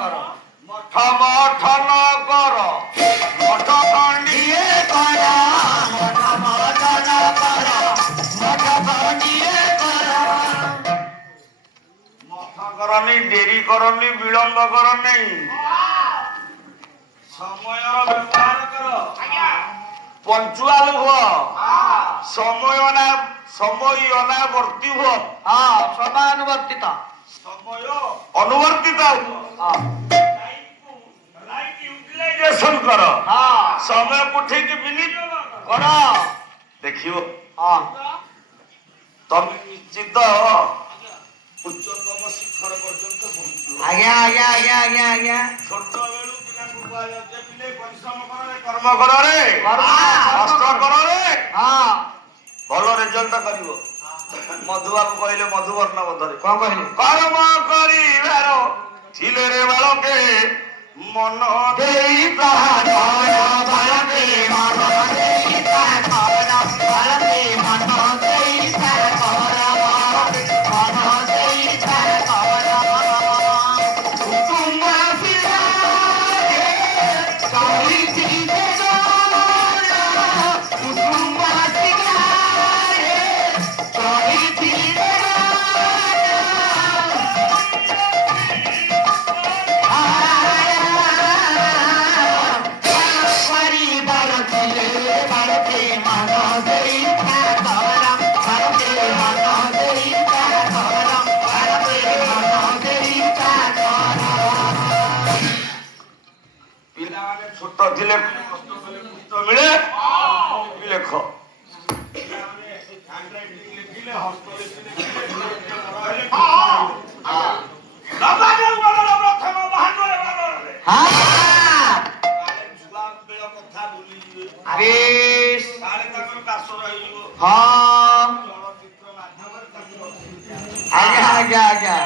কর মঠ মঠ ন কর মঠ খণ্ডিয়ে কর মঠ মঠ ন কর মঠ খণ্ডিয়ে কর মঠ করনি ডেরি করনি বিলম্ব করনি সময়র ব্যবহার কর পঞ্চুয়াল হুଅ সময় অনাবর্তী হুଅ ସମୟାନୁବର୍ତ୍ତିତ ସମୟ ଅନୁବର୍ତ୍ତିତ ରାଇଟ ୟୁଟିଲାଇଜେସନ କର ସମୟକୁ ଠିକ ବିନିଯୋଗ କର ଦେଖିବ ତମେ ନିଶ୍ଚିତ ଉଚ୍ଚତମ ଶିଖର ପର୍ଯ୍ୟନ୍ତ ପହଞ୍ଚିବ। ଆଜ୍ଞା ଆଜ୍ଞା ଆଜ୍ଞା ଆଜ୍ଞା ଆଜ୍ଞା ଛୋଟ ବେଳୁ ପିଲାଙ୍କୁ କୁହାଯାଉଛି ପିଲେ ପରିଶ୍ରମ କରରେ କର୍ମ କରରେ କଷ୍ଟ କରରେ ଭଲ ରେଜଲ୍ଟ କରିବ। ମଧୁବାବୁ କହିଲେ ମଧୁବର୍ଣ୍ଣ ବୋଧରେ କଣ କହିଲେ କର୍ମ କରିବାର ଥିଲେ ରେ ବାଳକେ ମନ ଦେଇ ତାହା ବାଳକେ ମନ ଦେଇ ତାହା ବାଳକେ ମନ ଦେଇ ତାହା ମନ ଦେଇ ତାହା କୁଟୁମ୍ବ କରିଥିବେ କୁଟୁମ୍ବ ପିଲାମାନେ ଛୋଟ ଥିଲେ କଷ୍ଟ କଲେ ପୁସ୍ତକ ମିଳେ ଲେଖ ଲେଖିଲେ ହସ୍ତ କଥା ଭୁଲିଯିବେ କାଳେ ତାଙ୍କର କାଶ ରହିଯିବ ଚଳଚ୍ଚିତ୍ର ମାଧ୍ୟମରେ ତାକୁ ଆଜ୍ଞା ଆଜ୍ଞା ଆଜ୍ଞା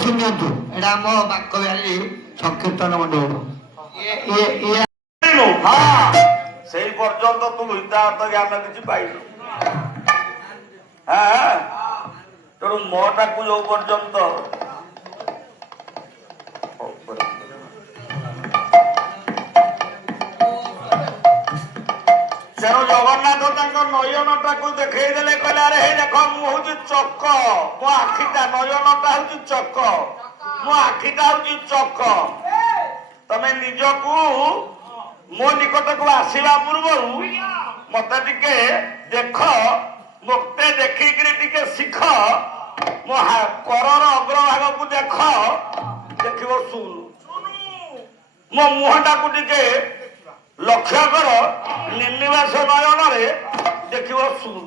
ଶୁଣନ୍ତୁ ଏଇଟା ଆମ ବାକ୍ୟବାଣୀ ସଂକୀର୍ତ୍ତନ ମଣ୍ଡଳ ସେଇ ପର୍ଯ୍ୟନ୍ତ ତୁ ହିତାହତ ଜ୍ଞାନ କିଛି ପାଇଲୁ ତେଣୁ ମୋଟାକୁ ଯୋଉ ପର୍ଯ୍ୟନ୍ତ ତେଣୁ ଜଗନ୍ନାଥ ତାଙ୍କ ନୟନଟାକୁ ଦେଖେଇ ଦେଲେ କହିଲେ ଆରେ ହେଇ ଦେଖ ମୁଁ ହଉଛି ଚକ ମୋ ଆଖିଟା ନୟନଟା ହଉଛି ଚକ ମୋ ଆଖିଟା ହଉଛି ଚକ ତମେ ନିଜକୁ ମୋ ନିକଟକୁ ଆସିବା ପୂର୍ବରୁ ମତେ ଟିକେ ଦେଖ ମତେ ଦେଖିକିରି ଟିକେ ଶିଖ ମୋ କରର ଅଗ୍ରଭାଗକୁ ଦେଖ ଦେଖିବ ଶୁଣୁ ମୋ ମୁହଁଟାକୁ ଟିକେ ଲକ୍ଷ୍ୟ କର ନିର୍ନିବାସ ନୟନରେ ଦେଖିବ ଶୁଣୁ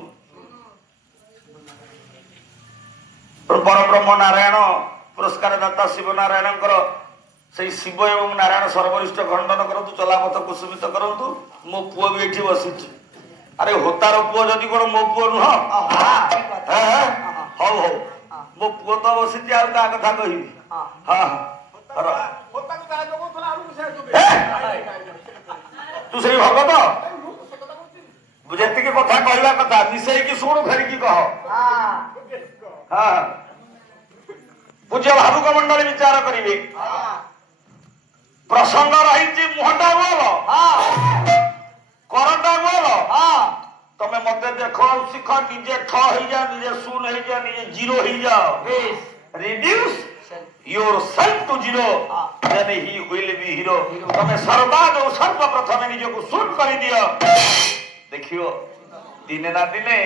ପରବ୍ରହ୍ମ ନାରାୟଣ ପୁରସ୍କାର ଦାତା ଶିବ ନାରାୟଣଙ୍କର ସେଇ ଶିବ ଏବଂ ନାରାୟଣ ସର୍ବରିଷ୍ଠ ଖଣ୍ଡନ କରନ୍ତୁ ଚଲାପଥ କୁସୁମିତ କରନ୍ତୁ ମୋ ପୁଅ ବି ଏଠି ବସିଛି ଆରେ ହୋତାର ପୁଅ ଯଦି କଣ ମୋ ପୁଅ ନୁହଁ ହଉ ହଉ ମୋ ପୁଅ ତ ବସିଛି ଆଉ କାହା କଥା କହିବି ତୁ ସେଇ ଭଗତ ଯେତିକି କଥା କହିବା କଥା ମିଶେଇକି ଶୁଣୁ ଫେରିକି କହ ପୂଜ୍ୟ ଭାବୁକ ମଣ୍ଡଳୀ ବିଚାର କରିବେ ପ୍ରସଙ୍ଗ ରହିଛି ମୁହଁଟା ବୋଲ କରଟା ବୋଲ ତମେ ମତେ ଦେଖ ଆଉ ଶିଖ ନିଜେ ଠ ହେଇଯା ନିଜେ ଶୂନ ହେଇଯା ନିଜେ zero ହେଇଯାଅ reduce yourself to zero then he will be hero ତମେ ସର୍ବାଦ ସର୍ବପ୍ରଥମେ ନିଜକୁ ଶୂନ କରିଦିଅ ଦେଖିବ ଦିନେ ନା ଦିନେ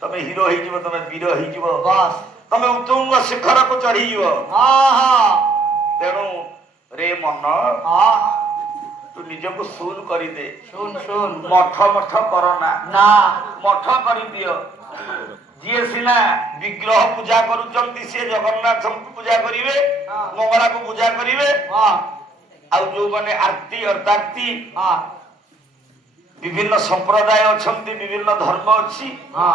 ତମେ ହିରୋ ହେଇଯିବ ତମେ ବୀର ହେଇଯିବ ତମେ ଉତ୍ତୁଙ୍ଗ ଶିଖରକୁ ଚଢିଯିବ ତେଣୁ ରେ ମନ ହଁ ତୁ ନିଜକୁ ଶୂନ କରିଦେ। ଶୁଣ ଶୁଣ ମଠ ମଠ କରନା, ନା ମଠ କରିଦିଅ। ଯିଏ ସିନା ବିଗ୍ରହ ପୂଜା କରୁଛନ୍ତି ସିଏ ଜଗନ୍ନାଥଙ୍କୁ ପୂଜା କରିବେ, ମଙ୍ଗଳାକୁ ପୂଜା କରିବେ। ହଁ ଆଉ ଯୋଉମାନେ ଆର୍ତି ଅର୍ଥାର୍ଥୀ ହଁ ବିଭିନ୍ନ ସମ୍ପ୍ରଦାୟ ଅଛନ୍ତି, ବିଭିନ୍ନ ଧର୍ମ ଅଛି। ହଁ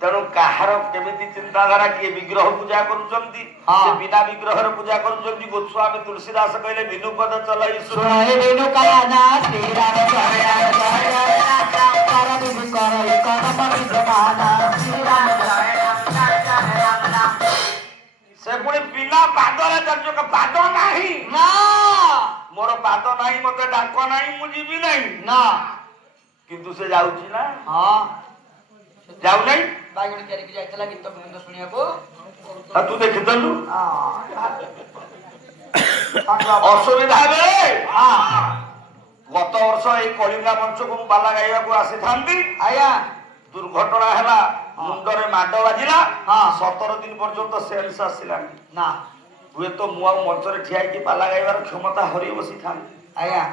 ତେଣୁ କାହାର କେମିତି ଚିନ୍ତାଧାରା, କିଏ ବିଗ୍ରହ ପୂଜା କରୁଛନ୍ତି, ହଁ। କିଏ ବିନା ବିଗ୍ରହରେ ପୂଜା କରୁଛନ୍ତି। ଗୋସ୍ୱାମୀ ତୁଳସୀଦାସ କହିଲେ ବିନୁ ପଦ ଚଲାଇ ଶୁଣ ଏ ବିନୁ କାନା ଶ୍ରୀରାମ ଜୟ ରାମ ଜୟ ଜୟ ରାମ କର ବିଭୁ କର କର ପରି ଜଗାନା ଶ୍ରୀରାମ ଜୟ ରାମ ଜୟ ଜୟ ରାମ ରାମ ସେ ପୁଣି ବିନା ପାଦରେ ଯାଉଛ, ପାଦ ନାହିଁ। ନା ମୋର ପାଦ ନାହିଁ, ମତେ ଡାକ ନାହିଁ, ମୁଁ ଯିବି ନାହିଁ। ନା କିନ୍ତୁ ସେ ଯାଉଛି ନା ହଁ ଯାଉନାହିଁ? ବାଇଗଣ ତିଆରିକି ଯାଇଥିଲା ଗୀତ ଗୋବିନ୍ଦ ଶୁଣିବାକୁ। ଆଉ ତୁ ଦେଖିଦେଲୁ ହଁ ଅସୁବିଧା ବେଳେ। ହଁ ଗତ ବର୍ଷ ଏଇ କଳିଙ୍ଗା ମଞ୍ଚକୁ ମୁଁ ପାଲା ଗାଇବାକୁ ଆସିଥାନ୍ତି, ଆଜ୍ଞା ଦୁର୍ଘଟଣା ହେଲା, ମୁଣ୍ଡରେ ମାଡ ବାଜିଲା। ହଁ 17 ଦିନ ପର୍ଯ୍ୟନ୍ତ ସେନ୍ସ ଆସିଲାନି। ନା ହୁଏତ ମୁଁ ଆଉ ମଞ୍ଚରେ ଠିଆ ହେଇକି ପାଲା ଗାଇବାର କ୍ଷମତା ହରେଇ ବସିଥାନ୍ତି। ଆଜ୍ଞା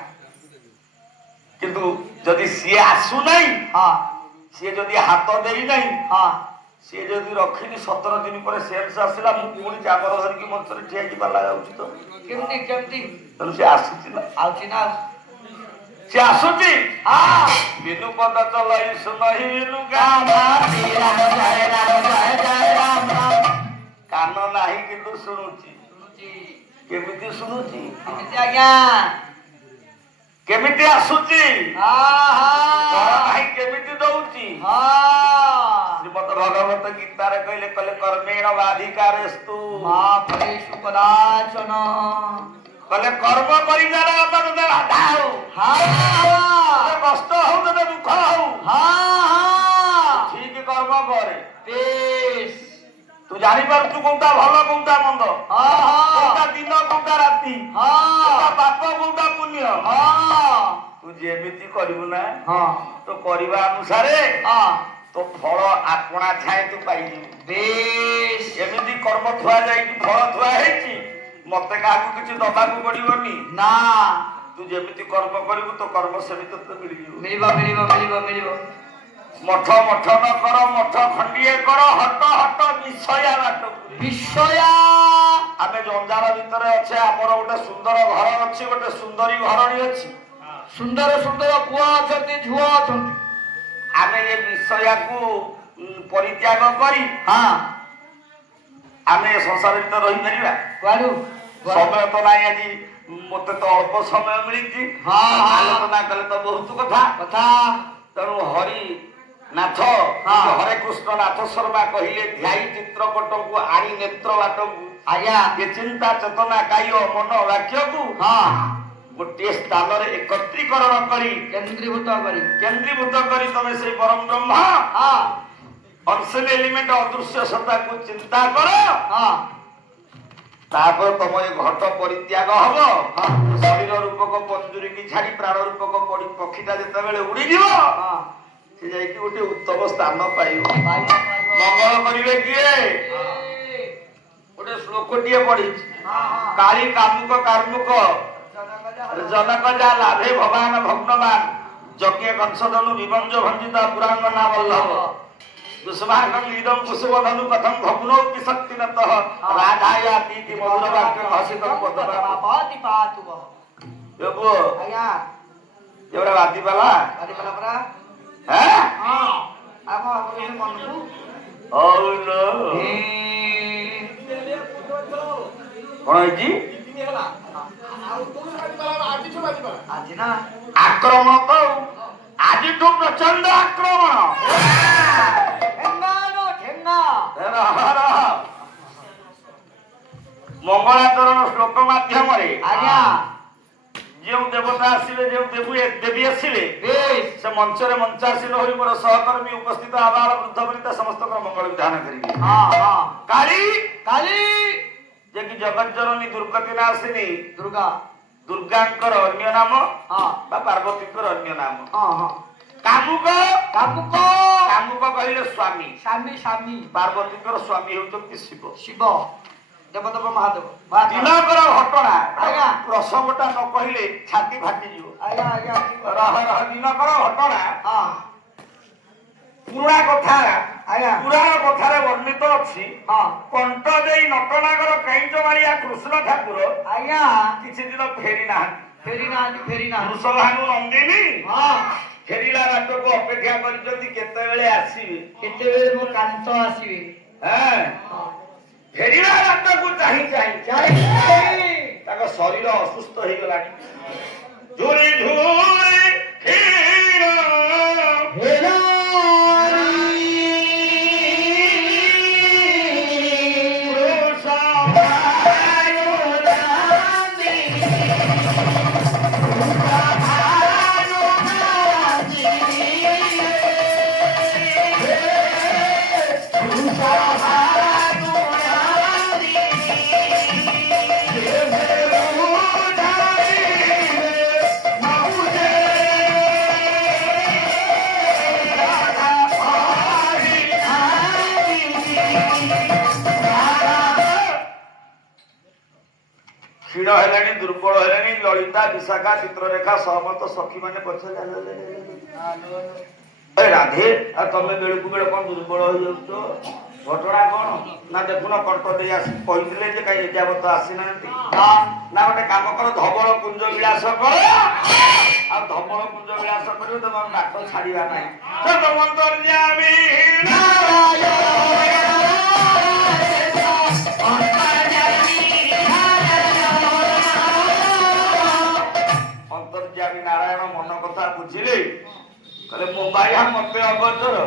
କିନ୍ତୁ ଯଦି ସିଏ ଆସୁନାହିଁ, ହଁ ସିଏ ଯଦି ହାତ ଦେଇନାହିଁ, ହଁ ସିଏ ଯଦି ରଖିନି, 17 ଦିନ ପରେ ସେନ୍ସ ଆସିଲା, ମୁଁ ପୁଣି ଚାମର ଧରିକି ମଞ୍ଚରେ ଠିଆ ହେଇକି ପାଲା ଗାଉଛି ତ। କେମିତି କେମିତି ତେଣୁ ସେ ଆସୁଛି ନା, ଆଉଛି ନା ସେ ଆସୁଛି। ହଁ ବିନୁ ପଦ ଚଲାଇ ଶୁଣହି ବିନୁ କାନା ଶ୍ରୀରାମ ଜୟ ରାମ ଜୟ ଜୟ ରାମ ରାମ କାନ ନାହିଁ କିନ୍ତୁ ଶୁଣୁଛି। ଶୁଣୁଛି କେମିତି ଶୁଣୁଛି, କେମିତି ଆଜ୍ଞା କେମିତି ଆସୁଛି, କର ନାହିଁ କେମିତି ଦଉଛି। ଶ୍ରୀମଦ ଭଗବତ ଗୀତାରେ କହିଲେ କର୍ମେଣ ବାଧିକାରେସ୍ତୁ, କହିଲେ କର୍ମ କରିଚାଲ, ତତେ ବାଧା ହଉ, ତତେ କଷ୍ଟ ହଉ, ତତେ ଦୁଃଖ ହଉ, ଠିକ କର୍ମ କରେ। ତୁ ଜାଣିପାରୁଛୁ କୋଉଟା ଭଲ କୋଉଟା ମନ୍ଦ, କୋଉଟା ଦିନ କୋଉଟା ରାତି, କୋଉଟା ପାପ କୋଉଟା ପୁଣ୍ୟ। ତୁ ଯେମିତି କରିବୁ ନା, ତୋ କରିବା ଅନୁସାରେ ତୋ ଫଳ ଆପଣା ଛାଏ ତୁ ପାଇଯିବୁ। ଏମିତି କର୍ମ ଥୁଆ ଯାଇକି ଫଳ ଥୁଆ ହେଇଛି, ମତେ କାହାକୁ କିଛି ଦବାକୁ ପଡିବନି। ନା ତୁ ଯେମିତି କର୍ମ କରିବୁ ତୋ କର୍ମ ସେମିତି ତତେ ମିଳିଯିବ। ମିଳିବ ମିଳିବ ମିଳିବ ମିଳିବ ମଠ ମଠ ନ କର, ମଠ ଖଣ୍ଡିଏ କର, ହଟ ହଟ ବିଷୟା ବାଟକୁ। ବିଷୟା ଆମେ ଜଞ୍ଜାଳ ଭିତରେ ଅଛେ, ଆମର ଗୋଟେ ସୁନ୍ଦର ଘର ଅଛି, ଗୋଟେ ସୁନ୍ଦରୀ ଘରଣୀ ଅଛି, ସୁନ୍ଦର ସୁନ୍ଦର ପୁଅ ଅଛନ୍ତି, ଝୁଅ ଅଛନ୍ତି। ଆମେ ଏ ବିଷୟାକୁ ପରିତ୍ୟାଗ କରି ଆମେ ଏ ସଂସାର ଭିତରେ ରହିପାରିବା? କୁଆଡୁ ସମୟ ତ ନାହିଁ, ଆଜି ମତେ ତ ଅଳ୍ପ ସମୟ ମିଳିଛି, ଆଲୋଚନା କଲେ ତ ବହୁତ କଥା କଥା ତେଣୁ ହରି ନାଥ ହରେ କୃଷ୍ଣ ନାଥ ଶର୍ମା କହିଲେ, ଧ୍ୟାଇ ଚିତ୍ରପଟକୁ ଆଣି ନେତ୍ର ବାଟକୁ। ଆଜ୍ଞା ଏ ଚିନ୍ତା ଚେତନା କାୟ ମନ ବାକ୍ୟକୁ ଗୋଟିଏ ସ୍ଥାନରେ ଏକତ୍ରୀକରଣ କରି, କେନ୍ଦ୍ରୀଭୂତ କରି ତମେ ସେଇ ପରମ ବ୍ରହ୍ମ ଅନସେନ ଏଲିମେଣ୍ଟ ଅଦୃଶ୍ୟ ସତ୍ତାକୁ ଚିନ୍ତା କର। ତାପରେ ତମ ଏ ଘଟ ପରିତ୍ୟାଗ ହବ। ଶରୀର ରୂପକ ପଞ୍ଜୁରୀ କି ଛାଡି ପ୍ରାଣ ରୂପକ ପକ୍ଷୀଟା ଯେତେବେଳେ ଉଡିଯିବ, ସେ ଯାଇକି ଗୋଟେ ଉତ୍ତମ ସ୍ଥାନ ପାଇବ। ମଙ୍ଗଳ କରିବେ କିଏ? ଗୋଟେ ଶ୍ଲୋକଟିଏ ପଢିଛି, କାଳି କାମୁକ କାର୍ମୁକ ଜନକ ଯା ଲାଭେ ଭଗବାନ ଭଗ୍ନବାନ, ଯଜ୍ଞ କଂସଧନୁ ବିଭଞ୍ଜ ଭଞ୍ଜିତା ପୁରାଙ୍ଗ ନା ବଲ୍ଲଭ, କୁସୁମାଙ୍ଗଂ ଇଦଂ କୁସୁମଧନୁ କଥଂ ଭଗ୍ନୋ ବିଶକ୍ତିନତଃ, ରାଧାୟାତୀତି ମଧୁର ବାକ୍ୟ ହସିତଂ ପଦପାତି ପାତୁବ। ଏ ପୁଅ ଆଜ୍ଞା ଏଗୁଡ଼ା ବାଦି ପାଲା ପରା ମନକୁ ହଉ ଲୋ। କଣ ହେଇଛି? ଆଜି ନା ଆକ୍ରମଣ ତ ଆଜିଠୁ ପ୍ରଚଣ୍ଡ ଆକ୍ରମଣ। ମଙ୍ଗଳାଚରଣ ଶ୍ଲୋକ ମାଧ୍ୟମରେ ଆଜ୍ଞା ଯେଉଁ ଦେବତା ଆସିବେ, ଯେଉଁ ଦେବୀ ଆସିବେ, ସେ ମଞ୍ଚରେ ମଞ୍ଚାସୀନ ହୋଇ ମୋର ସହକର୍ମୀ ଉପସ୍ଥିତ ଆବାଳ ବୃଦ୍ଧ ବନିତା ସମସ୍ତଙ୍କର ମଙ୍ଗଳ ବିଧାନ କରିବେ। କାଳୀ କାଲି ଯେ କି ଜଗଜ୍ଜନନୀ ଦୁର୍ଗତି ନାଶିନୀ ଦୁର୍ଗାଙ୍କର ଅନ୍ୟ ନାମ ବା ପାର୍ବତୀଙ୍କର ଅନ୍ୟ ନାମ। କାମୁକ କହିଲେ ସ୍ୱାମୀ, ପାର୍ବତୀଙ୍କର ସ୍ୱାମୀ ହେଉଛନ୍ତି ଶିବ। ଦେବଦେବ ମହାଦେବ ମହାଦେବ ଦିନକର ଘଟଣା ଆଜ୍ଞା। ପ୍ରସଙ୍ଗଟା ନ କହିଲେ ଛାତି ଫାଟିଯିବ। ଆଜ୍ଞା ଆଜ୍ଞା ଠିକ କଥା। ରହ ରହ ଦିନକର ଘଟଣା ହଁ ପୁରୁଣା କଥା ଆଜ୍ଞା ପୁରାଣ କଥାରେ ବର୍ଣ୍ଣିତ ଅଛି। ହଁ କଣ୍ଟ ଦେଇ ନଟନାଗର କାଇଁଚମାଳିଆ କୃଷ୍ଣ ଠାକୁର ଆଜ୍ଞା କିଛି ଦିନ ଫେରି ନାହାନ୍ତି। ଫେରି ନାହାନ୍ତି ବୃଷଭାନୁ ନନ୍ଦିନୀ ହଁ ଫେରିଲା ବାଟକୁ ଅପେକ୍ଷା କରିଛନ୍ତି କେତେବେଳେ ଆସିବେ। କେତେବେଳେ ମୋ କାନ୍ତ ଆସିବେ ହଁ ହଁ ଫେରିଲା ବାଟକୁ ଚାହିଁ ଚାହିଁ ଚାହିଁ ତାଙ୍କ ଶରୀର ଅସୁସ୍ଥ ହେଇଗଲାଣି। ଝୁରି ଝୁରି କ୍ଷୀର କ୍ଷୀଣ ହେଲାଣି, ଦୁର୍ବଳ ହେଲାଣି। ଲଳିତା, ବିଶାଖା, ଚିତ୍ରରେଖା ସହମତ ସଖୀ ମାନେ ପଛରେ ରାଧେ ଆଉ ତମେ ବେଳକୁ ବେଳ କଣ ଦୁର୍ବଳ ହେଇଯାଉଛ? ଘଟଣା କଣ? ନା ଦେଖୁନ କଣ୍ଟ ଦେଇ ଆସି କହିଥିଲେ ଯେ କାହିଁ ଏଯାବତ ଆସିନାହାନ୍ତି। ନା ଗୋଟେ କାମ କର, ଧବଳ କୁଞ୍ଜ ବିଳାସ କର। ଆଉ ଧବଳ କୁଞ୍ଜ ବିଳାସ କରିବ ତମ ବାଟ ଛାଡିବା ନାହିଁ। ଅନ୍ତର୍ଯାମୀ ନାରାୟଣ ମନ କଥା ବୁଝିଲେ, କହିଲେ ମୋ ବାୟା ମତେ ଅଗୋଚର।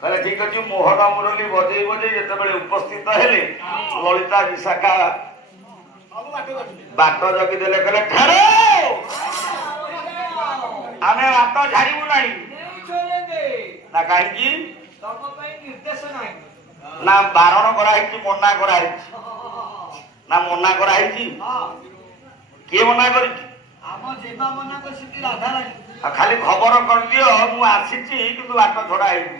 କହିଲେ ଠିକ ଅଛି। ମୋହନ ମୁରଲି ବଜେଇ ବଜେଇ ଯେତେବେଳେ ଉପସ୍ଥିତ ହେଲେ, ଲଳିତା ବିଶାଖା ବାଟ ଜଗି ଦେଲେ। କହିଲେ ଠାର ଆମେ ବାଟ ଛାଡ଼ିବୁ ନାହିଁ। ନା କାହିଁକି? ନା ବାରଣ କରାହେଇଛି, ମନା କରାହେଇଛି? ନା ମନା କରାହେଇଛି? କିଏ ମନା କରିଛି? ଆଉ ଖାଲି ଖବର କରିଦିଅ ମୁଁ ଆସିଛି କିନ୍ତୁ ବାଟ ଛଡା ହେଇଛି।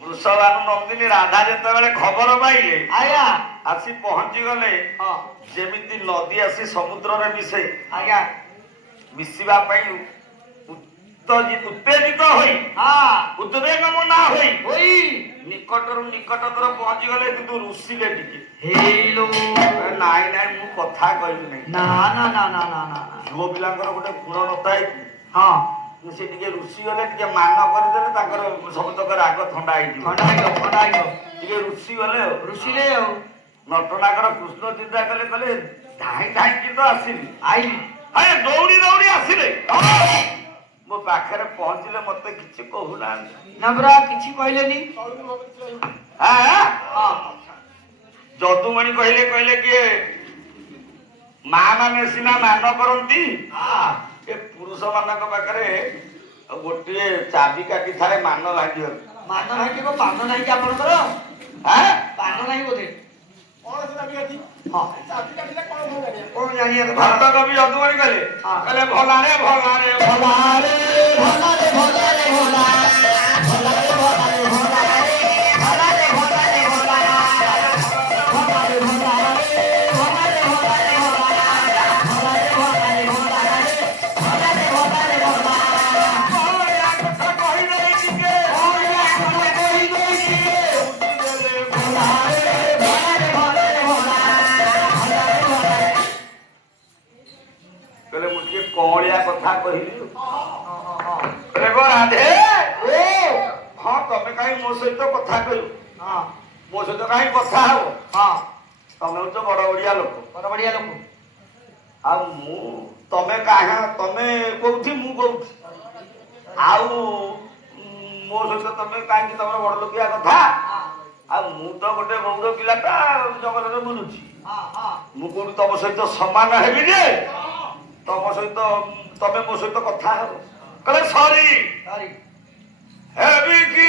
ବୃଷଭାନୁ ନନ୍ଦିନୀ ରାଧା ଯେତେବେଳେ ଖବର ପାଇଲେ ଆଜ୍ଞା ଆସି ପହଞ୍ଚି ଗଲେ। ହଁ ଯେମିତି ନଦୀ ଆସି ସମୁଦ୍ରରେ ମିଶେ, ଆଜ୍ଞା ମିଶିବା ପାଇଁ ଉତ୍ତେଜିତ ହୋଇ ଉଦ୍ବେଗମ ନା ହୋଇ ନିକଟରୁ ନିକଟତର ପହଞ୍ଚି ଗଲେ। କିନ୍ତୁ ରୁଷିଲେ ଟିକେ। ନାଇଁ ନାଇଁ ମୁଁ କଥା କହିବି ନାହିଁ। ଝୁଅ ପିଲାଙ୍କର ଗୋଟେ ଗୁଣ ନଥାଏ କି? ହଁ ସେ ଟିକେ ରୁଷି ଗଲେ, ଟିକେ ମାନ କରିଦେଲେ ତାଙ୍କର ସମସ୍ତଙ୍କ ରାଗ ଥଣ୍ଡା ହେଇଯିବ। ଟିକେ ରୁଷି ଗଲେ ଆଉ ନଟନାଗର କୃଷ୍ଣ ଚିନ୍ତା କଲେ, କହିଲେ ଧାଇଁ ଧାଇଁକି ତ ଆସିଲି, ଦୌଡ଼ି ଦୌଡ଼ି ଆସିଲେ। ମୋ ପାଖରେ ପହଞ୍ଚିଲେ ମତେ କିଛି କହୁନାହାନ୍ତି। କିଛି କହିଲେନି। ଯଦୁମଣି କହିଲେ କିଏ ମା ମାନେ ସିନା ମାନ କରନ୍ତି, ଏ ପୁରୁଷ ମାନଙ୍କ ପାଖରେ ଗୋଟିଏ ଚାବି କାଠି ଥାଏ ମାନ ଭାଙ୍ଗିବାକୁ। ମାନ ଭାଙ୍ଗିବ? ପାନ ନାହିଁ କି ଆପଣଙ୍କର? ପାନ ନାହିଁ ବୋଧେ? କଣ ଜାଣିବା କଥା? ଭକ୍ତ କବି ଯଦୁମଣି କହିଲେ ଭଲାରେ ଭଲାରେ ଭଲାରେ ଭଲାରେ ଭଲାରେ କହିଲେ ମୁଁ ଟିକେ କଅଁଳିଆ କଥା କହିଲି। କହିଲେ ଗো ରାଧେ, ହଁ ତମେ କାହିଁ ମୋ ସହିତ କଥା କହିବ? ମୋ ସହିତ କାହିଁ କଥା ହବ? ତମେ ହଉଛ ବଡ ବଡିଆ ଲୋକ। ଆଉ ମୁଁ ତମେ କୋଉଠି ମୁଁ କୋଉଠି? ଆଉ ମୋ ସହିତ ତମେ କାହିଁକି ତମର ବଡ ଲୋକିଆ କଥା? ଆଉ ମୁଁ ତ ଗୋଟେ ଗୌର ପିଲାଟା ଜଙ୍ଗଲରେ ବୁଲୁଛି। ମୁଁ କୋଉଠି ତମ ସହିତ ସମାନ ହେବି ଯେ ତମେ ମୋ ସହିତ କଥା ହବ? କହିଲେ ସରି ହେବି କି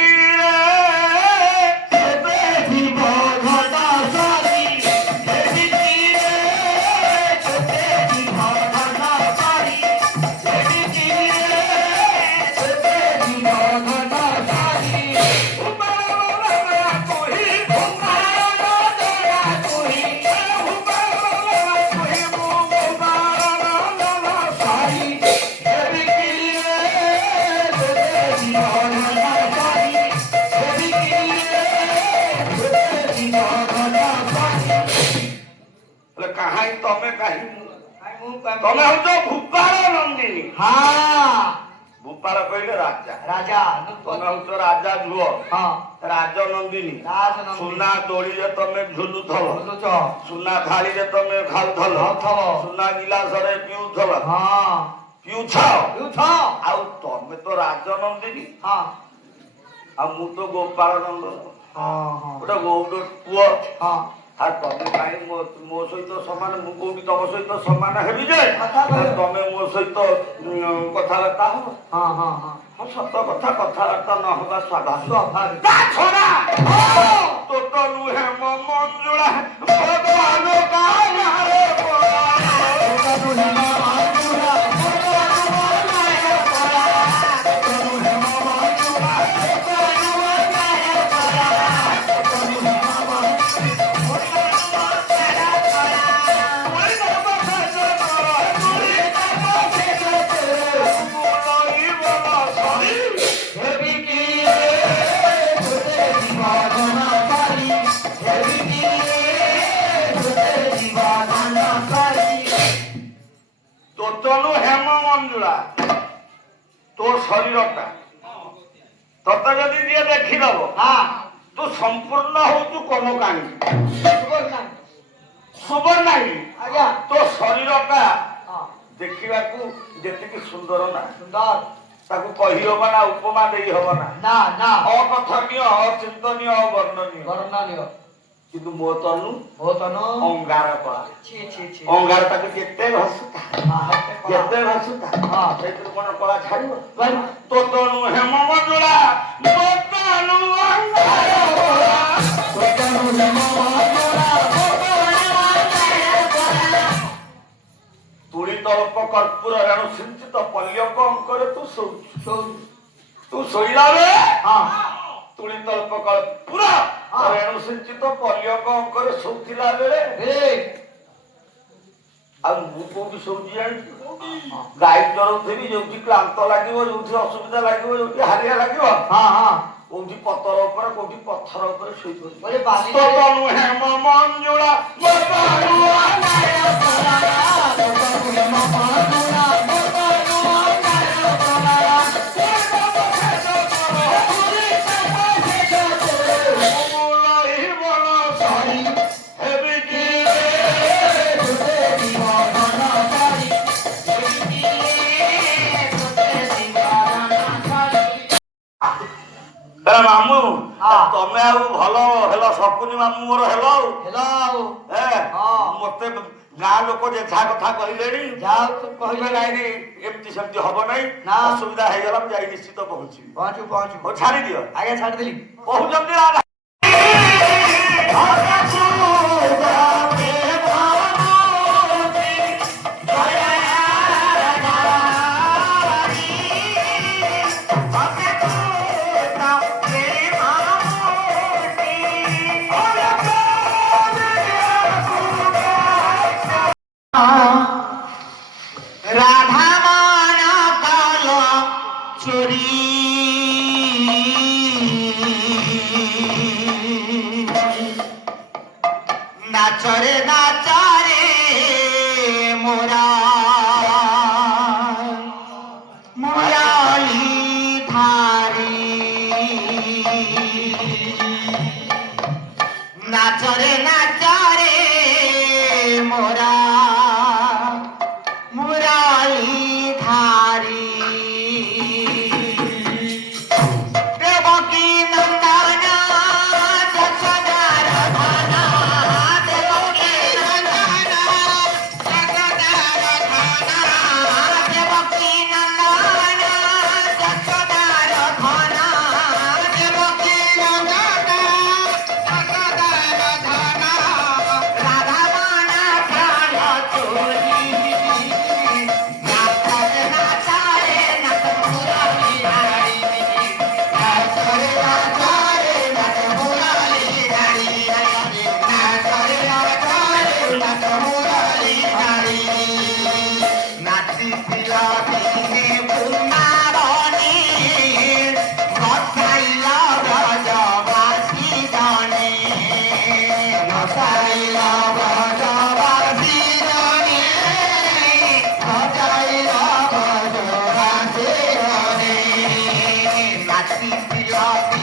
ତମେ କାହିଁ ମୁଁ କାଇଁ ତମେ ହଉଛ ଭୂପାଳ ନନ୍ଦିନୀ। ହଁ ଭୂପାଳ କହିଲେ ରାଜା, ରାଜା ତମେ ହଉଛ ରାଜା ଝୁଅ ହଁ ରାଜନନ୍ଦିନୀ। ରାଜନନ୍ଦିନୀ ସୁନା ଦୋଳିରେ ତମେ ଝୁଲୁଥବ, ବୁଲୁଛ ସୁନା ଥାଳିରେ ତମେ ଖାଉଥଲ, ଖାଉଥବ ସୁନା ଗିଲାସରେ ପିଉଥଲ, ହଁ ପିଉଛ। ପିଉଛ ଆଉ ତମେ ତ ରାଜନନ୍ଦିନୀ, ହଁ ଆଉ ମୁଁ ତ ଗୋପାଳ ନନ୍ଦନ, ହଁ ହଁ ଗୋଟେ ଗୌଡ଼ ପୁଅ। ହଁ ଆଉ ତମେ କାହିଁ ମୋ ସହିତ ସମାନ? ମୁଁ କୋଉଠି ତମ ସହିତ ସମାନ ହେବି ଯେ କଥା କହିବ। ତମେ ମୋ ସହିତ କଥାବାର୍ତ୍ତା ହବ? ହଁ ହଁ ହଁ ହଁ ସତ କଥା, କଥାବାର୍ତ୍ତା ନ ହବା ସ୍ୱାଭାବିକ। ସ୍ୱାଭାବିକ। ତା ଛଡା ତୋ ତ ନୁହେଁ ମୋ ମଞ୍ଜୁଳା ଭଗବାନ କାୟାରେ ପରା। ତୋତନୁ ହେମ ମଞ୍ଜୁଳା, ତୋ ଶରୀରଟା ତତେ ଯଦି ଯିଏ ଦେଖିଦବ ତୁ ସମ୍ପୂର୍ଣ୍ଣ ହଉଛୁ କନକାଣୀ ସୁବର୍ଣ୍ଣାଙ୍ଗୀ। ଆଜ୍ଞା ତୋ ଶରୀରଟା ହଁ ଦେଖିବାକୁ ଯେତିକି ସୁନ୍ଦର ନା, ସୁନ୍ଦର ତାକୁ କହିହବ ନା, ଉପମା ଦେଇ ହବ ନା, ନା ନା ଅକଥନୀୟ, ଅଚିନ୍ତନୀୟ, ଅବର୍ଣ୍ଣନୀୟ। ବର୍ଣ୍ଣନୀୟ କିନ୍ତୁ ମୋ ତନୁ ବହୁତ ଅଙ୍ଗାର କଳା। ଛି ଛି ଛି ଅଙ୍ଗାର ତାକୁ ଯେତେ ଘସୁତା ଯେତେ ଘସୁତା ହଁ ସେଇଥିରୁ କଣ କଳା ଛାଡିବ? କହିବ ତୋ ତନୁ ହେମ ମଞ୍ଜୁଳା, ମୋ ତନୁ ଅଙ୍ଗାର କଳା। ତୁଳି ତଳପ କର୍ପୂର ରେଣୁ ସିଞ୍ଚିତ ପଲ୍ୟକ ଅଙ୍କରେ ତୁ ଶୋଉଛୁ। ତୁ ଶୋଇଲା ବେଳେ ହଁ ତୁଳି ତଳପ କର୍ପୂର ରେଣୁ ସିଞ୍ଚିତ ପଲ୍ୟକ ଅଙ୍କରେ ଶୋଉଥିଲା ବେଳେ ଆଉ ମୁଁ କୋଉଠି ଶୋଉଛି ଜାଣିଛୁ? ଗାଈ ଚରଉଥିବି, ଯୋଉଠି କ୍ଳାନ୍ତ ଲାଗିବ, ଯୋଉଠି ଅସୁବିଧା ଲାଗିବ, ଯୋଉଠି ହାଲିଆ ଲାଗିବ, ହଁ ହଁ କୋଉଠି ପତର ଉପରେ, କୋଉଠି ପଥର ଉପରେ ଶୋଇପଡିବି। ବୋଲେ ବାଲି ତୋ ତନୁ ହେମ ମଞ୍ଜୁଳା, ମୋ ତନୁ ମାମୁଁ ତମେ ଆଉ ଭଲ ହେଲ, ଶକୁନି ମାମୁଁ ମୋର ହେଲ ଆଉ। ହେଲା ଆଉ ମତେ ଗାଁ ଲୋକ ଯେ ଯାହା କଥା କହିଲେଣି, ଯାଉ ତୁ କହିବେ କହିଲେ ନାଇଁ ଏମିତି ସେମିତି ହବ ନାହିଁ, ନା। ଅସୁବିଧା ହେଇଗଲା ମୁଁ ଯାଇ ନିଶ୍ଚିତ ପହଞ୍ଚିବି। ପହଞ୍ଚୁ ପହଞ୍ଚୁ ହଉ ଛାଡି ଦିଅ। ଆଜ୍ଞା ଛାଡ଼ିଦେଲି କହୁଛନ୍ତି ରାଧା রাধা মানা কাল চোরি নাচরে নাচারে মোরা মুরালি ধারি নাচরে নাচারে মোরা মুরালি ধারি দেবকী নন্দন যশোদা রাধনা দেবকী নন্দন যশোদা রাধনা দেবকী নন্দন পিপি লাপি